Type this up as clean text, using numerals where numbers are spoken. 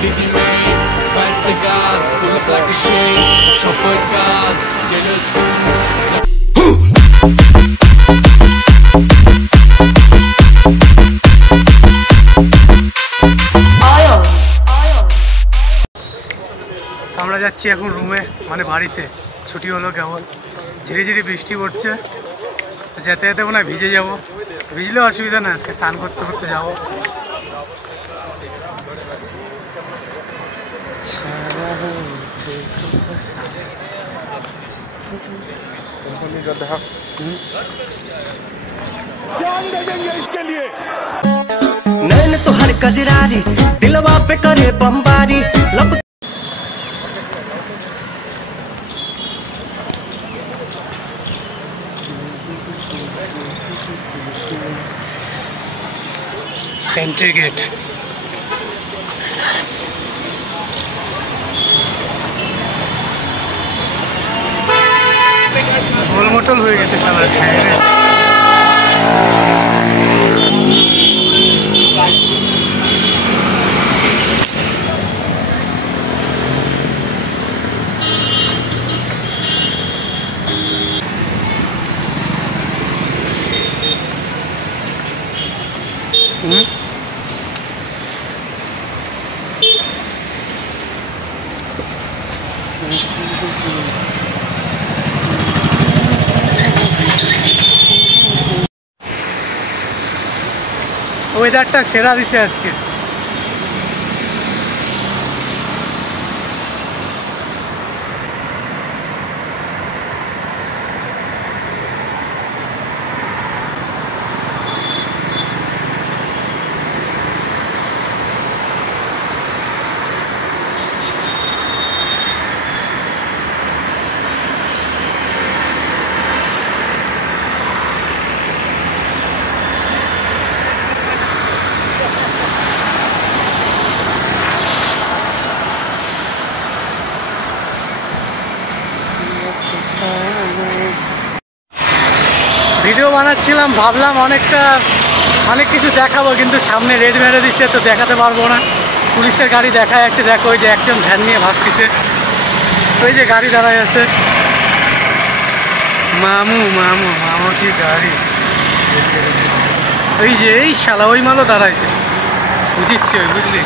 Kitty May, find cigars, pull up like a shade, chauffeur cars, get a suits. আমরা যাচ্ছি এখন রুমে, মানে বাড়িতে। ছুটি হলো কেবল, ঝিরি ঝিরি বৃষ্টি পড়ছে, যেতে যেতে মনে হয় ভিজে যাবো। ভিজলে অসুবিধা না, আজকে স্নান করতে করতে যাবো। नैन तो हर कजरारी दिलवा पे करे बमबारी लब एंट्री गेट গোলমটল হয়ে গেছে শালার খায়। ওয়েদারটা সেরা দিচ্ছে আজকে। ভিডিও বানাচ্ছিলাম, ভাবলাম অনেক কিছু দেখাবো, কিন্তু সামনে রেড মেরে দিচ্ছে, তো দেখাতে পারবো না। পুলিশের গাড়ি দেখা যাচ্ছে, দেখো ওই যে একজন ভ্যান নিয়ে ভাসতেছে, ওই যে গাড়ি দাঁড়ায় আছে। মামু মামু মামু কি গাড়ি, ওই যে এই শালা ওই মালও দাঁড়াইছে, বুঝিচ্ছে ওই, বুঝলি।